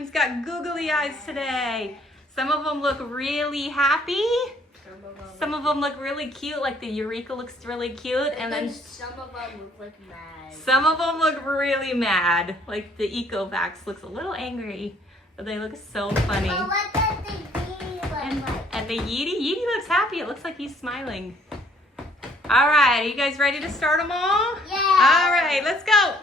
William's got googly eyes today. Some of them look really happy. Some of them look really cute, like the Eureka looks really cute. And then some of them look like mad. Some of them look really mad. Like the Ecovax looks a little angry. But they look so funny. But what does the Yeetie look like? And the Yeetie looks happy. It looks like he's smiling. All right, are you guys ready to start them all? Yeah. All right, let's go.